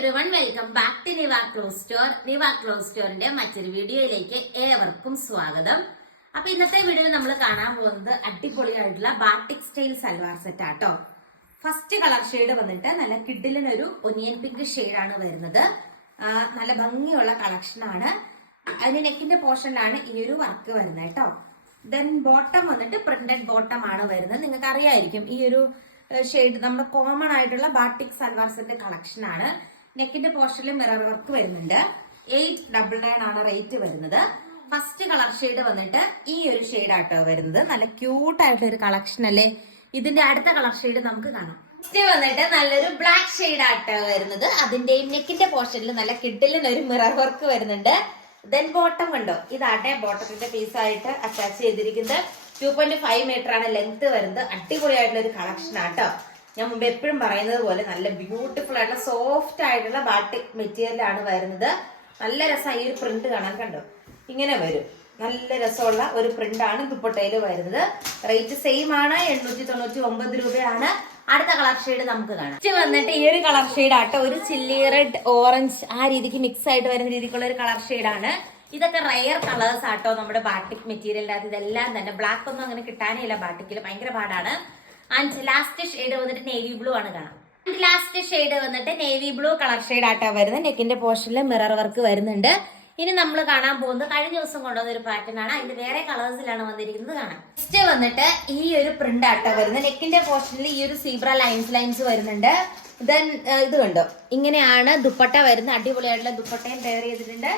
Everyone welcome back to Niva clothes store Niva clothes സ്റ്റോറിന്റെ മറ്റൊരു വീഡിയോയിലേക്ക് ഏവർക്കും സ്വാഗതം. അപ്പൊ ഇന്നത്തെ വീഡിയോയിൽ നമ്മൾ കാണാൻ പോകുന്നത് അടിപൊളിയായിട്ടുള്ള ബാട്ടിക് സ്റ്റൈൽ സൽവാർ സെറ്റ് ആട്ടോ. ഫസ്റ്റ് കളർ ഷെയ്ഡ് വന്നിട്ട് നല്ല കിഡിലിനൊരു ഒനിയൻ പിങ്ക് ആണ് വരുന്നത്. നല്ല ഭംഗിയുള്ള കളക്ഷൻ ആണ്. അതിന് നെക്കിന്റെ പോർഷനിലാണ് ഈ ഒരു വർക്ക് വരുന്നത് കേട്ടോ. ദെൻ ബോട്ടം വന്നിട്ട് പ്രിന്റഡ് ബോട്ടം ആണ് വരുന്നത്. നിങ്ങൾക്ക് അറിയായിരിക്കും ഈ ഒരു ഷെയ്ഡ് നമ്മുടെ കോമൺ ആയിട്ടുള്ള ബാട്ടിക് സൽവാർ സെറ്റ് കളക്ഷൻ ആണ്. നെക്കിന്റെ പോർഷനിൽ മിറർ വർക്ക് വരുന്നുണ്ട്. എയ്റ്റ് ഡബിൾ നയൻ ആണ് റേറ്റ് വരുന്നത്. ഫസ്റ്റ് കളർ ഷെയ്ഡ് വന്നിട്ട് ഈ ഒരു ഷെയ്ഡ് ആട്ടോ വരുന്നത്. നല്ല ക്യൂട്ട് ആയിട്ടുള്ള ഒരു കളക്ഷൻ അല്ലേ? ഇതിന്റെ അടുത്ത കളർ ഷെയ്ഡ് നമുക്ക് കാണാം. നെക്സ്റ്റ് വന്നിട്ട് നല്ലൊരു ബ്ലാക്ക് ഷെയ്ഡ് ആട്ടോ വരുന്നത്. അതിന്റെയും നെക്കിന്റെ പോർഷനിൽ നല്ല കിഡിലിന് ഒരു മിറർ വർക്ക് വരുന്നുണ്ട്. ദെൻ ബോട്ടം കണ്ടോ ഇതാട്ടെ ബോട്ടത്തിന്റെ പീസായിട്ട് അറ്റാച്ച് ചെയ്തിരിക്കുന്നത്. ടു പോയിന്റ് ഫൈവ് മീറ്റർ ആണ് ലെങ്ത് വരുന്നത്. അടിപൊളിയായിട്ടുള്ള ഒരു കളക്ഷൻ ആട്ടോ. ഞാൻ മുമ്പ് എപ്പോഴും പറയുന്നത് പോലെ നല്ല ബ്യൂട്ടിഫുൾ ആയിട്ടുള്ള സോഫ്റ്റ് ആയിട്ടുള്ള ബാട്ടിക് മെറ്റീരിയൽ ആണ് വരുന്നത്. നല്ല രസം ഈ ഒരു പ്രിന്റ് കാണാൻ കണ്ടോ? ഇങ്ങനെ വരും. നല്ല രസമുള്ള ഒരു പ്രിന്റ് ആണ് ദുപ്പട്ടയിൽ വരുന്നത്. റേറ്റ് സെയിം ആണ് എണ്ണൂറ്റി തൊണ്ണൂറ്റി ഒമ്പത് രൂപയാണ്. അടുത്ത കളർ ഷെയ്ഡ് നമുക്ക് കാണാം. ഇത് വന്നിട്ട് ഈ ഒരു കളർ ഷെയ്ഡ് ആട്ടോ ഒരു ചില്ലി റെഡ് ഓറഞ്ച് ആ രീതിക്ക് മിക്സ് ആയിട്ട് വരുന്ന രീതിക്കുള്ള ഒരു കളർ ആണ്. ഇതൊക്കെ റയർ കളേഴ്സ് ആട്ടോ നമ്മുടെ ബാട്ടിക് മെറ്റീരിയലിനകത്ത് ഇതെല്ലാം തന്നെ ബ്ലാക്ക് ഒന്നും അങ്ങനെ കിട്ടാനേ ഇല്ല. ബാട്ടിക്കിൽ ഭയങ്കര പാടാണ്. ആൻഡ് ലാസ്റ്റ് ഷെയ്ഡ് വന്നിട്ട് നേവി ബ്ലൂ ആണ് കാണാം. ലാസ്റ്റ് ഷെയ്ഡ് വന്നിട്ട് നേവി ബ്ലൂ കളർ ഷെയ്ഡ് ആട്ടാ വരുന്നത്. നെക്കിന്റെ പോർഷനിൽ മിറർ വർക്ക് വരുന്നുണ്ട്. ഇനി നമ്മൾ കാണാൻ പോകുന്നത് കഴിഞ്ഞ ദിവസം കൊണ്ടുവന്ന ഒരു പാറ്റേൺ ആണ്. അതിന്റെ വേറെ കളേഴ്സിലാണ് വന്നിരിക്കുന്നത് കാണാം. നെക്സ്റ്റ് വന്നിട്ട് ഈ ഒരു പ്രിന്റ് ആട്ടോ വരുന്നത്. നെക്കിന്റെ പോർഷനിൽ ഈ ഒരു സീബ്ര ലൈൻസ് ലൈൻസ് വരുന്നുണ്ട്. ദെൻ ഇത് കണ്ടോ? ഇങ്ങനെയാണ് ദുപ്പട്ട വരുന്നത്. അടിപൊളിയായിട്ടുള്ള ദുപ്പട്ടയും പെയർ ചെയ്തിട്ടുണ്ട്.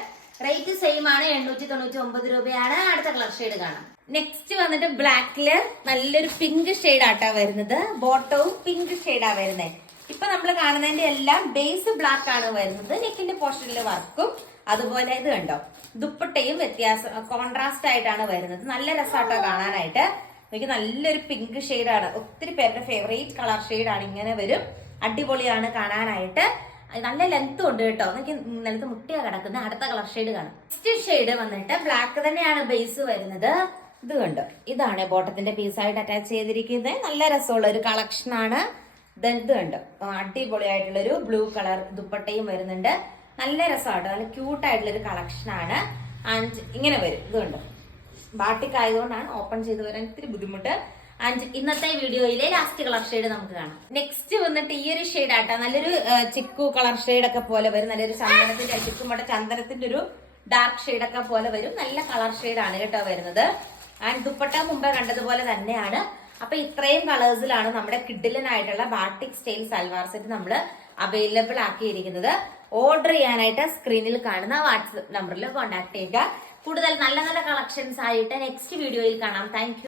റേറ്റ് സെയിം ആണ് എണ്ണൂറ്റി തൊണ്ണൂറ്റി ഒമ്പത് രൂപയാണ്. അടുത്ത കളർ ഷെയ്ഡ് കാണാം. നെക്സ്റ്റ് വന്നിട്ട് ബ്ലാക്കിൽ നല്ലൊരു പിങ്ക് ഷെയ്ഡ് ആട്ടാ വരുന്നത്. ബോട്ടവും പിങ്ക് ഷെയ്ഡാ വരുന്നത് ഇപ്പൊ നമ്മൾ കാണുന്നതിന്റെ എല്ലാം ബേസ് ബ്ലാക്ക് ആണ് വരുന്നത്. നെക്കിന്റെ പോർഷനിൽ വർക്കും അതുപോലെ ഇത് കണ്ടോ? ദുപ്പട്ടയും വ്യത്യാസം കോൺട്രാസ്റ്റ് ആയിട്ടാണ് വരുന്നത്. നല്ല രസമാട്ടോ കാണാനായിട്ട്. എനിക്ക് നല്ലൊരു പിങ്ക് ഷെയ്ഡാണ് ഒത്തിരി പേരുടെ ഫേവറേറ്റ് കളർ ഷെയ്ഡാണ് ഇങ്ങനെ വരും. അടിപൊളിയാണ് കാണാനായിട്ട്. നല്ല ലെങ്ത്തും ഉണ്ട് കേട്ടോ. എനിക്ക് നിലത്ത് മുട്ടിയാ കിടക്കുന്ന. അടുത്ത കളർ ഷെയ്ഡ് കാണാം. നെക്സ്റ്റ് ഷെയ്ഡ് വന്നിട്ട് ബ്ലാക്ക് തന്നെയാണ് ബേസ് വരുന്നത്. ഇത് കണ്ടോ? ഇതാണ് ബോട്ടത്തിന്റെ പീസായിട്ട് അറ്റാച്ച് ചെയ്തിരിക്കുന്നത്. നല്ല രസമുള്ള ഒരു കളക്ഷൻ ആണ്. ഇത് കണ്ടോ? അടിപൊളിയായിട്ടുള്ള ഒരു ബ്ലൂ കളർ ദുപ്പട്ടയും വരുന്നുണ്ട്. നല്ല രസമാണ് നല്ല ക്യൂട്ട് ആയിട്ടുള്ള ഒരു കളക്ഷൻ ആണ്. ആൻഡ് ഇങ്ങനെ വരും. ഇത് കണ്ടോ? ബാട്ടിക് ആയതുകൊണ്ടാണ് ഓപ്പൺ ചെയ്ത് വരാൻ ഇത്തിരി ബുദ്ധിമുട്ട്. ആൻഡ് ഇന്നത്തെ വീഡിയോയിലെ ലാസ്റ്റ് കളർ ഷെയ്ഡ് നമുക്ക് കാണാം. നെക്സ്റ്റ് വന്നിട്ട് ഈ ഒരു ഷെയ്ഡ് ആട്ടോ. നല്ലൊരു ചിക്കു കളർ ഷെയ്ഡ് ഒക്കെ പോലെ വരും. നല്ലൊരു ചന്ദനത്തിന്റെ ചിക്കുമ്പോടെ ചന്ദനത്തിന്റെ ഒരു ഡാർക്ക് ഷെയ്ഡ് ഒക്കെ പോലെ വരും. നല്ല കളർ ഷെയ്ഡ് ആണ് കേട്ടോ വരുന്നത്. ആൻഡ് ദുപ്പട്ട മുമ്പേ കണ്ടതുപോലെ തന്നെയാണ്. അപ്പൊ ഇത്രയും കളേഴ്സിലാണ് നമ്മുടെ കിഡിലനായിട്ടുള്ള ബാട്ടിക് സ്റ്റൈൽ സൽവാർ സെറ്റ് നമ്മൾ അവൈലബിൾ ആക്കിയിരിക്കുന്നത്. ഓർഡർ ചെയ്യാനായിട്ട് സ്ക്രീനിൽ കാണുന്ന വാട്സപ്പ് നമ്പറിൽ കോൺടാക്ട് ചെയ്യുക. കൂടുതൽ നല്ല നല്ല കളക്ഷൻസ് ആയിട്ട് നെക്സ്റ്റ് വീഡിയോയിൽ കാണാം. താങ്ക്